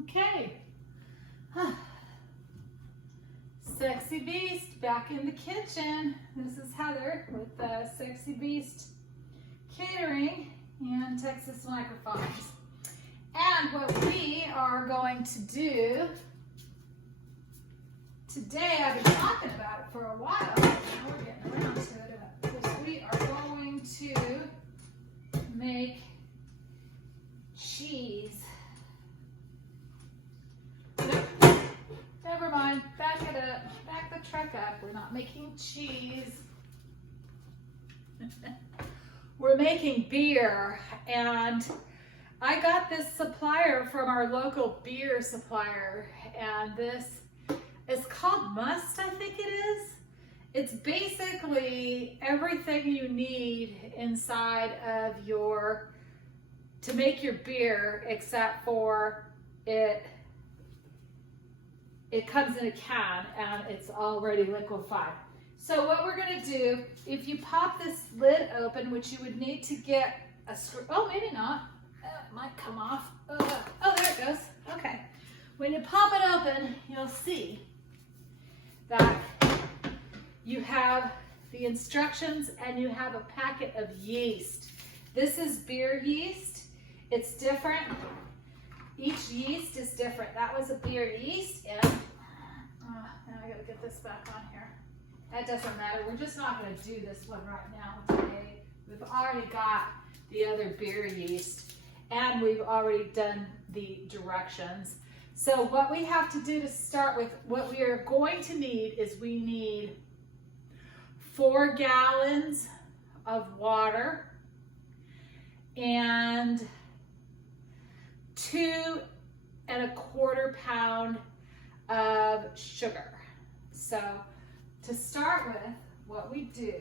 Okay. Sexy Beast back in the kitchen. This is Heather with Sexy Beast Catering and Texas Microphones. And what we are going to do today, I've been talking about it for a while, now we're getting around to it, because we are going to make cheese. Never mind, back it up, back the truck up. We're not making cheese. We're making beer, and I got this supplier from our local beer supplier, and this is called Must, I think it is. It's basically everything you need inside of to make your beer, except for it comes in a can and it's already liquefied. So what we're gonna do, if you pop this lid open, which you would need to get a screw, oh, maybe not, it might come off. Oh, there it goes, okay. When you pop it open, you'll see that you have the instructions and you have a packet of yeast. This is beer yeast. It's different. Each yeast is different. That was a beer yeast, and now I gotta get this back on here. That doesn't matter. We're just not gonna do this one right now today. We've already got the other beer yeast, and we've already done the directions. So what we have to do to start with, what we are going to need is we need 4 gallons of water and 2 1/4 pounds of sugar. So to start with, what we do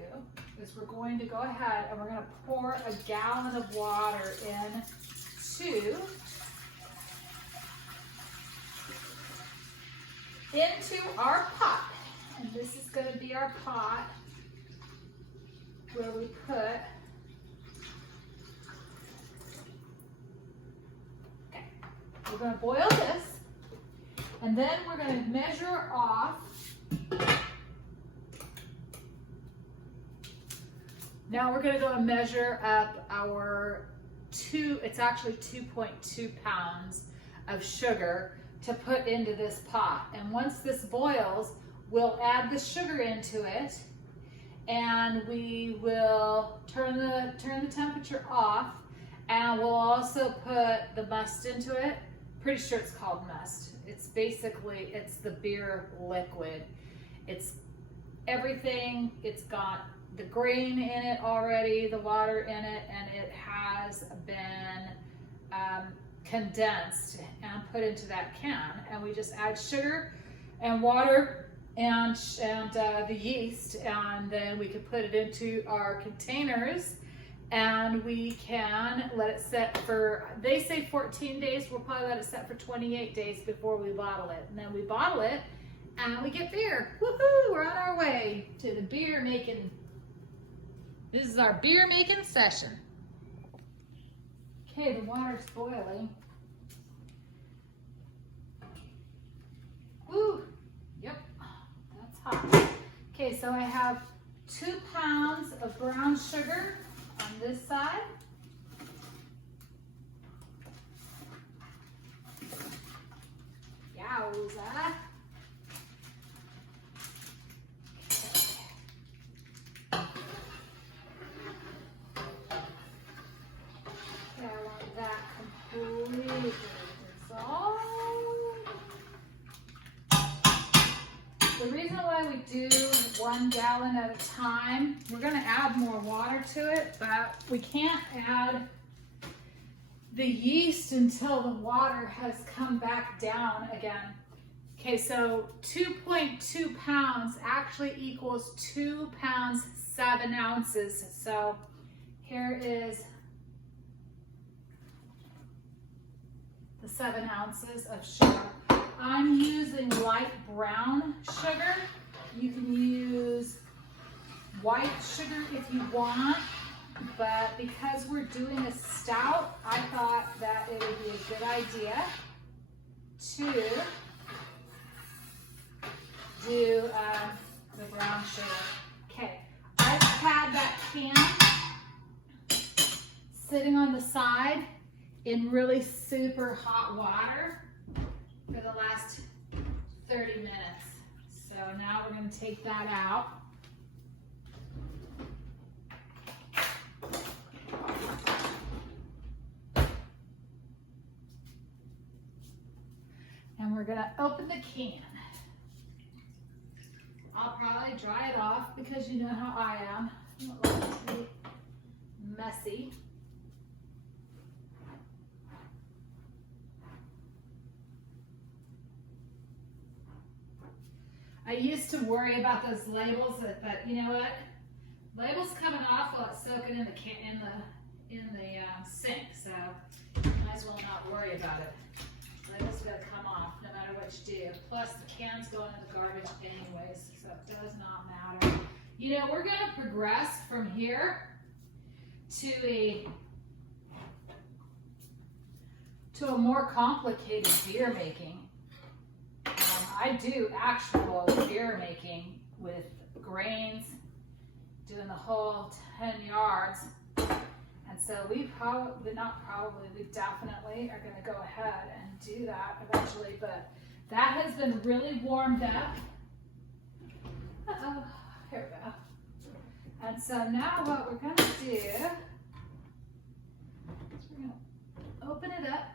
is we're going to go ahead and we're going to pour a gallon of water into our pot. And this is going to be our pot where we put, okay, we're going to boil this, and then we're going to measure off. Now we're going to go and measure up our it's actually 2.2 pounds of sugar to put into this pot. And once this boils, we'll add the sugar into it, and we will turn the temperature off, and we'll also put the must into it. Pretty sure it's called must. It's basically, it's the beer liquid. It's everything. It's got the grain in it already, the water in it, and it has been condensed and put into that can. And we just add sugar and water and the yeast, and then we can put it into our containers, and we can let it set for, they say 14 days, we'll probably let it set for 28 days before we bottle it. And then we bottle it and we get beer. Woohoo, we're on our way to the beer making. This is our beer making session. Okay, the water's boiling. Woo, yep, that's hot. Okay, so I have 2 pounds of brown sugar on this side. Yowza. Completely dissolved. The reason why we do 1 gallon at a time, we're going to add more water to it, but we can't add the yeast until the water has come back down again. Okay, so 2.2 pounds actually equals 2 pounds 7 ounces. So here is the 7 ounces of sugar. I'm using light brown sugar. You can use white sugar if you want, but because we're doing a stout, I thought that it would be a good idea to do the brown sugar. Okay, I've had that can sitting on the side in really super hot water for the last 30 minutes. So now we're going to take that out. And we're going to open the can. I'll probably dry it off because you know how I am. I don't like it to be messy. I used to worry about those labels, but you know what? Labels coming off while it's soaking in the sink, so might as well not worry about it. Labels are gonna come off no matter what you do. Plus the can's going in the garbage anyways, so it does not matter. You know, we're gonna progress from here to a more complicated beer making. I do actual beer making with grains, doing the whole 10 yards. And so we definitely are going to go ahead and do that eventually. But that has been really warmed up. Uh-oh, here we go. And so now what we're going to do is we're going to open it up.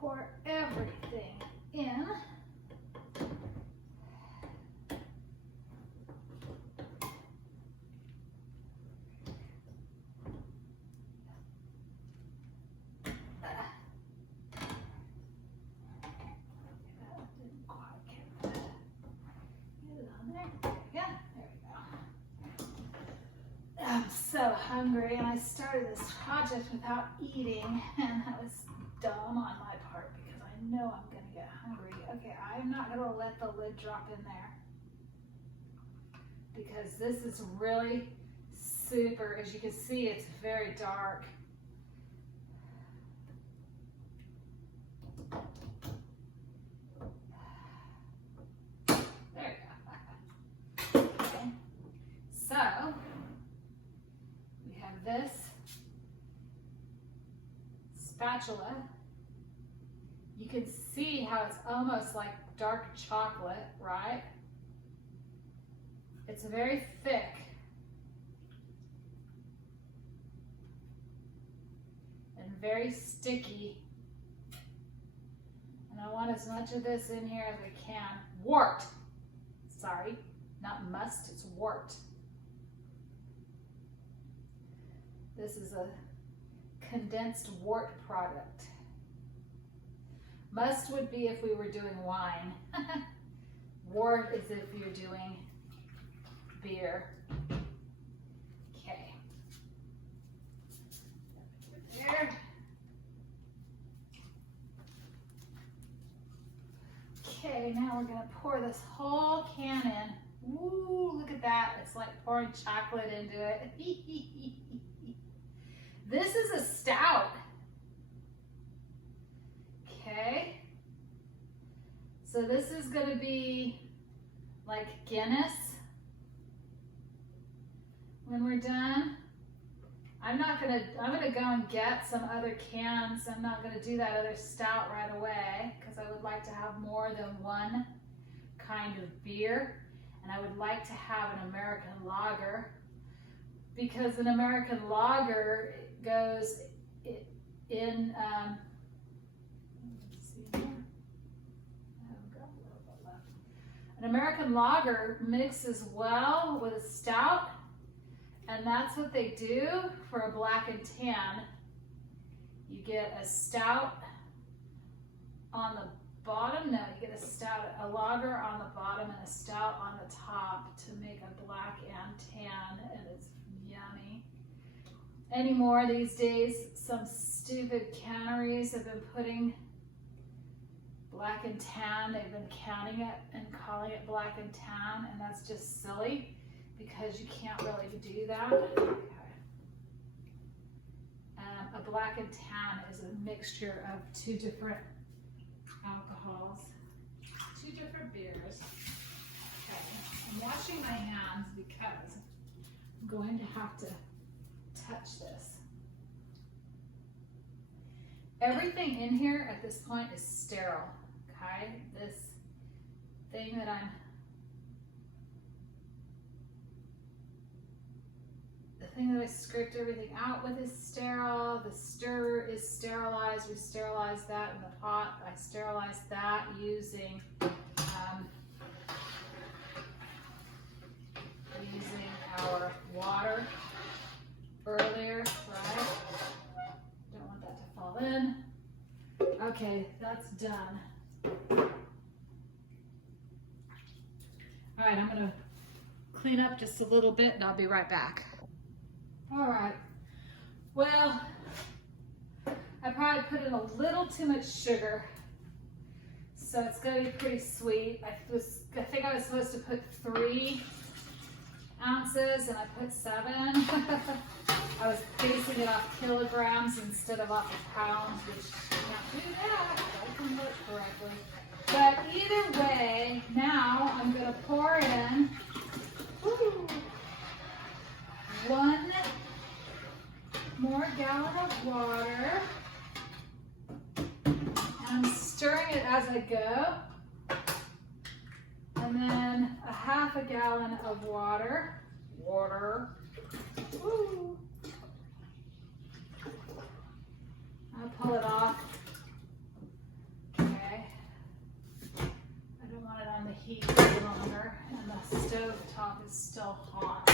Pour everything in. I'm so hungry, and I started this project without eating, and that was dumb on my part because I know I'm gonna get hungry. Okay, I'm not gonna let the lid drop in there because this is really super, as you can see, it's very dark. There you go. Okay. So we have this spatula. You can see how it's almost like dark chocolate, right? It's very thick. And very sticky. And I want as much of this in here as I can. Wort. Sorry, not must, it's wort. This is a condensed wort product. Must would be if we were doing wine. Wort is if you're doing beer. Okay. There. Okay, now we're going to pour this whole can in. Ooh, look at that. It's like pouring chocolate into it. This is a stout. Okay. So this is going to be like Guinness when we're done. I'm going to go and get some other cans. I'm not going to do that other stout right away because I would like to have more than one kind of beer. And I would like to have an American lager because an American lager goes in, let's see here. I've got a little bit left. An American lager mixes well with a stout, and that's what they do for a black and tan. You get a stout on the bottom, no, you get a lager on the bottom and a stout on the top to make a black and tan, and it's yummy. Anymore these days, some stupid canneries have been putting black and tan, they've been counting it and calling it black and tan, and that's just silly because you can't really do that. Okay. a black and tan is a mixture of 2 different alcohols, 2 different beers. Okay, I'm washing my hands because I'm going to have to touch this. Everything in here at this point is sterile, okay? This thing that I scraped everything out with is sterile. The stir is sterilized. We sterilized that in the pot. I sterilized that using our water earlier, right? Don't want that to fall in. Okay, that's done. All right, I'm gonna clean up just a little bit and I'll be right back. All right, well, I probably put in a little too much sugar, so it's gonna be pretty sweet. I think I was supposed to put 3 ounces and I put 7. I was basing it off kilograms instead of off of pounds, which you can't do that. I can look correctly. But either way, now I'm gonna pour in 1 more gallon of water. And I'm stirring it as I go. And then a 1/2 gallon of water. Woo. I'll pull it off. Okay. I don't want it on the heat any longer, and the stove top is still hot.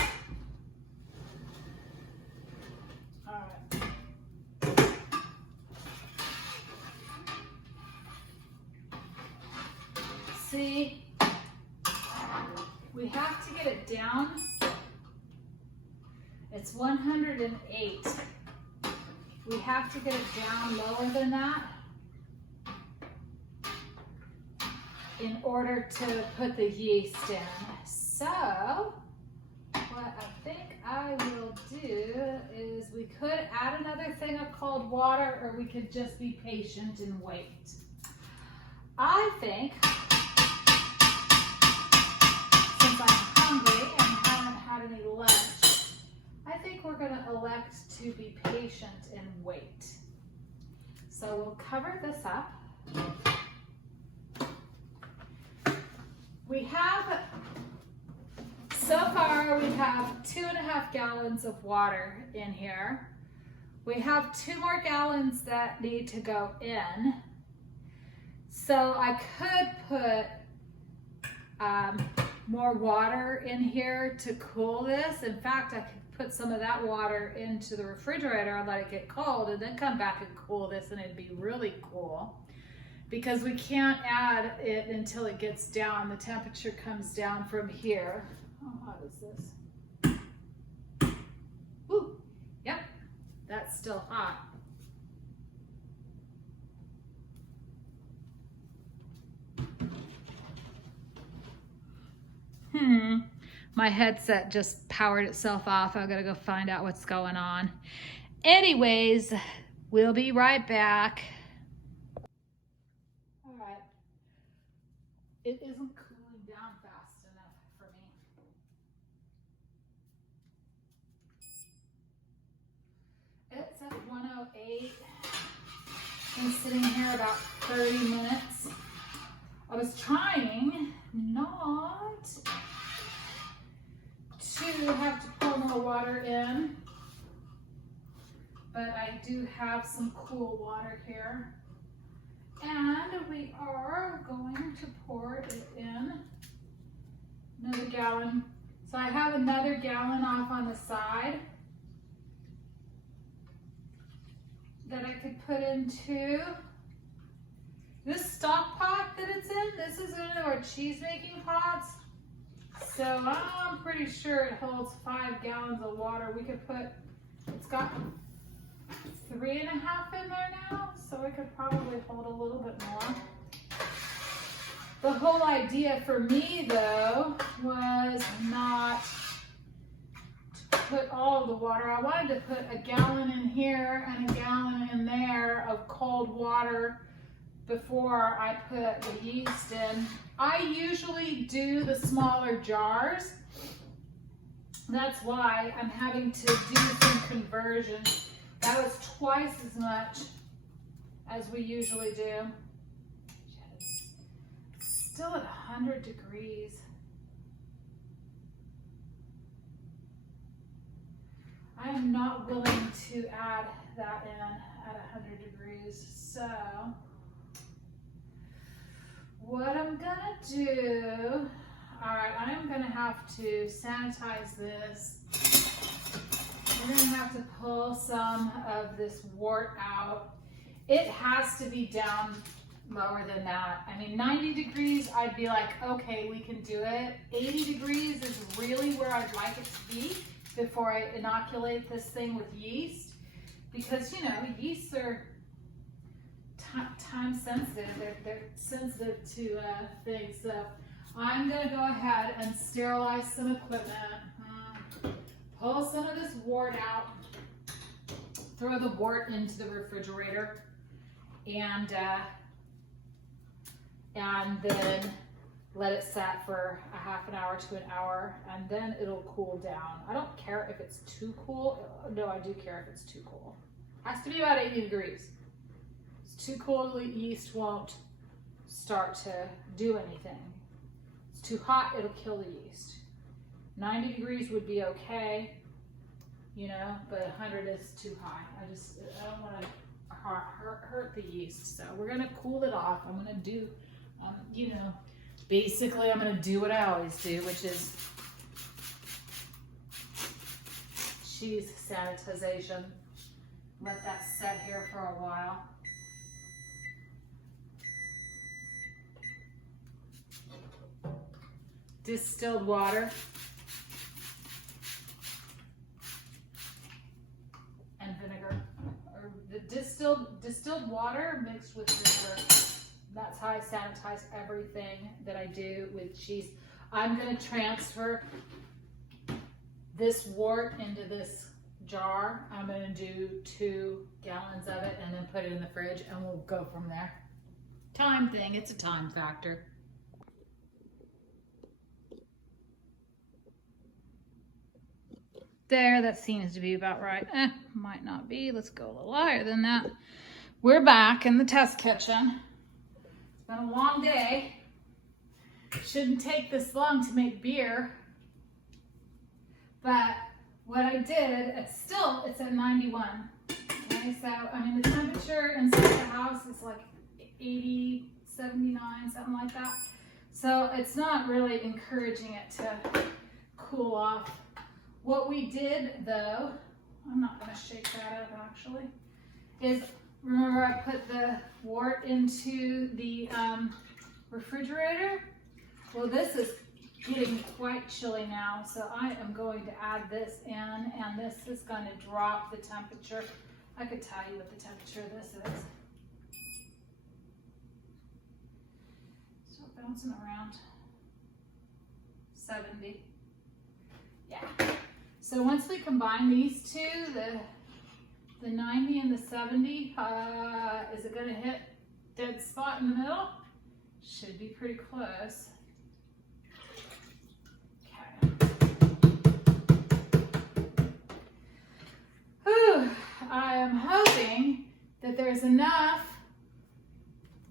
All right. See, we have to get it down. It's 108. We have to get it down lower than that in order to put the yeast in. So, what I think I will do is we could add another thing of cold water, or we could just be patient and wait. I think, since I'm hungry and haven't had any lunch, I think we're gonna elect to be patient and wait. So we'll cover this up. We have, so far we have 2.5 gallons of water in here. We have 2 more gallons that need to go in. So I could put more water in here to cool this. In fact, I could put some of that water into the refrigerator and let it get cold and then come back and cool this, and it'd be really cool. Because we can't add it until it gets down. The temperature comes down from here. Oh, how is this? Ooh, yep, that's still hot. My headset just powered itself off. I gotta go find out what's going on. Anyways, we'll be right back. All right. It isn't cooling down fast enough for me. It's at 108. Been sitting here about 30 minutes. I was trying not to have to pour more water in, but I do have some cool water here. And we are going to pour it in, another gallon. So I have another gallon off on the side that I could put into this stock pot that it's in. This is one of our cheese making pots. So I'm pretty sure it holds 5 gallons of water. We could put, it's got 3.5 in there now, so it could probably hold a little bit more. The whole idea for me though was not to put all of the water. I wanted to put a gallon in here and a gallon in there of cold water before I put the yeast in. I usually do the smaller jars. That's why I'm having to do some conversion. That was twice as much as we usually do. It's still at 100 degrees. I am not willing to add that in at 100 degrees. So what I'm gonna do, all right, I am gonna have to sanitize this. We're gonna have to pull some of this wart out. It has to be down lower than that. I mean, 90 degrees, I'd be like, okay, we can do it. 80 degrees is really where I'd like it to be before I inoculate this thing with yeast. Because, you know, yeasts are time sensitive. They're sensitive to things. So I'm gonna go ahead and sterilize some equipment. Pull some of this wart out. Throw the wart into the refrigerator. And then let it set for a half an hour to an hour, and then it'll cool down. I don't care if it's too cool. No, I do care if it's too cool. It has to be about 80 degrees. It's too cool, the yeast won't start to do anything. It's too hot, it'll kill the yeast. 90 degrees would be okay, you know, but 100 is too high. I don't want to hurt the yeast. So we're gonna cool it off. I'm gonna do, you know, basically I'm gonna do what I always do, which is cheese sanitization. Let that set here for a while. Distilled water. And vinegar. Or the distilled water mixed with vinegar. That's how I sanitize everything that I do with cheese. I'm gonna transfer this wart into this jar. I'm gonna do 2 gallons of it and then put it in the fridge, and we'll go from there. Time thing, it's a time factor. There, that seems to be about right. Might not be. Let's go a little higher than that. We're back in the test kitchen. It's been a long day. Shouldn't take this long to make beer. But what I did, it's at 91. Okay, so I mean the temperature inside the house is like 80, 79, something like that. So it's not really encouraging it to cool off. What we did though, I'm not gonna shake that up actually, is remember I put the wart into the refrigerator? Well, this is getting quite chilly now, so I am going to add this in, and this is going to drop the temperature. I could tell you what the temperature of this is. Still bouncing around 70. Yeah. So once we combine these two, the 90 and the 70, is it going to hit dead spot in the middle? Should be pretty close. I am hoping that there's enough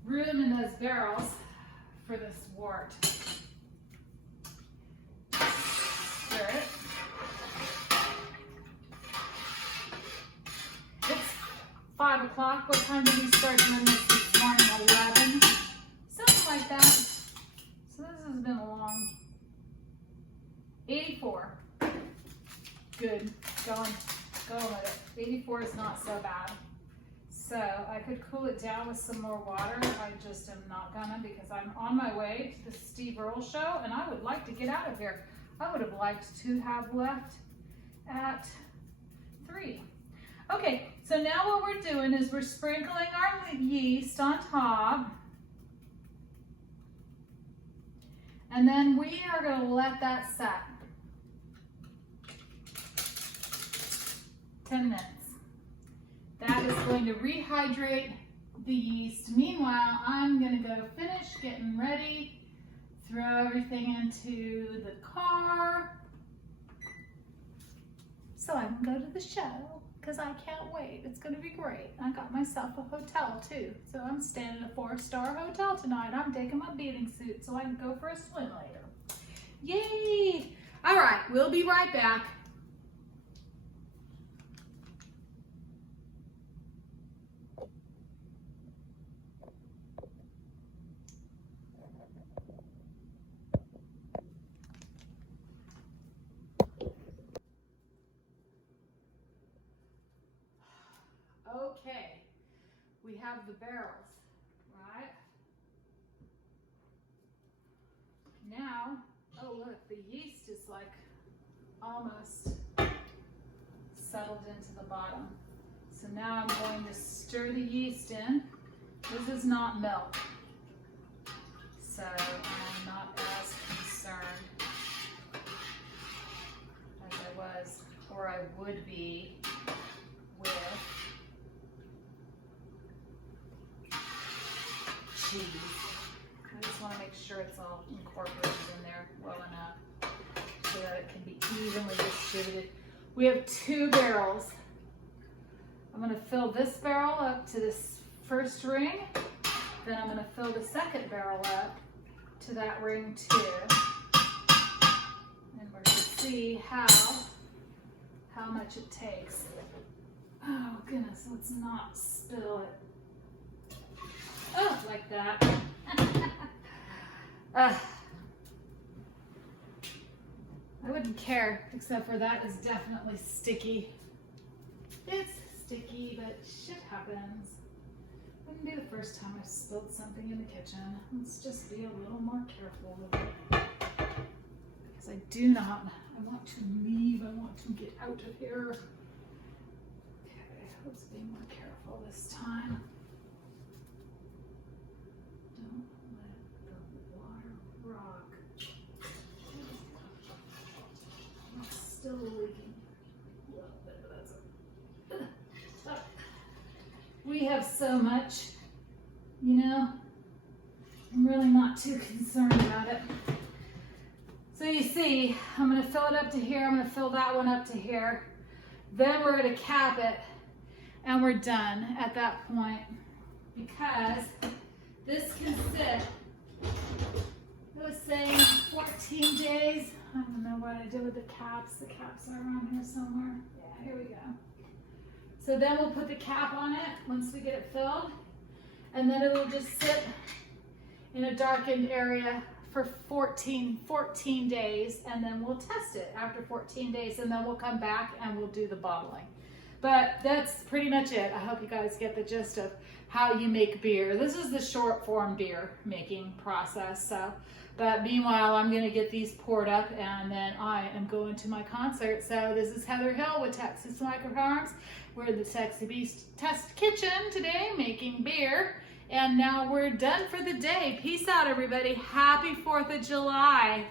room in those barrels for this wart. Stir it. It's 5 o'clock. What time did we start doing this morning? 11? Something like that. So this has been a long 84. Good. Going with it. 84 is not so bad. So I could cool it down with some more water. I just am not gonna, because I'm on my way to the Steve Earle show and I would like to get out of here. I would have liked to have left at 3. Okay, so now what we're doing is we're sprinkling our yeast on top. And then we are gonna let that set. 10 minutes. That is going to rehydrate the yeast. Meanwhile, I'm going to go finish getting ready, throw everything into the car so I can go to the show, because I can't wait. It's going to be great. I got myself a hotel too, so I'm staying in a 4-star hotel tonight. I'm taking my bathing suit so I can go for a swim later. Yay! All right, we'll be right back. Okay, we have the barrels, right? Now, oh look, the yeast is like almost settled into the bottom. So now I'm going to stir the yeast in. This is not milk, so I'm not as concerned as I was, or I would be with cheese. I just want to make sure it's all incorporated in there well enough so that it can be evenly distributed. We have 2 barrels. I'm going to fill this barrel up to this first ring. Then I'm going to fill the second barrel up to that ring too. And we're going to see how much it takes. Oh goodness, let's not spill it. Oh, like that. I wouldn't care, except for that is definitely sticky. It's sticky, but shit happens. Wouldn't be the first time I've spilled something in the kitchen. Let's just be a little more careful with it. Because I want to leave, I want to get out of here. Okay, let's be more careful this time. Don't let the water rock. It's still leaking. A little bit of that. We have so much, you know, I'm really not too concerned about it. So you see, I'm going to fill it up to here, I'm going to fill that one up to here. Then we're going to cap it, and we're done at that point, because this can sit, it was saying 14 days. I don't know what I did with the caps. The caps are around here somewhere. Yeah, here we go. So then we'll put the cap on it once we get it filled, and then it will just sit in a darkened area for 14 days, and then we'll test it after 14 days, and then we'll come back and we'll do the bottling. But that's pretty much it. I hope you guys get the gist of how you make beer. This is the short form beer making process. But meanwhile, I'm going to get these poured up, and then I am going to my concert. So this is Heather Hill with Texas Microfarms. We're in the Sexy Beast Test Kitchen today making beer. And now we're done for the day. Peace out, everybody. Happy 4th of July.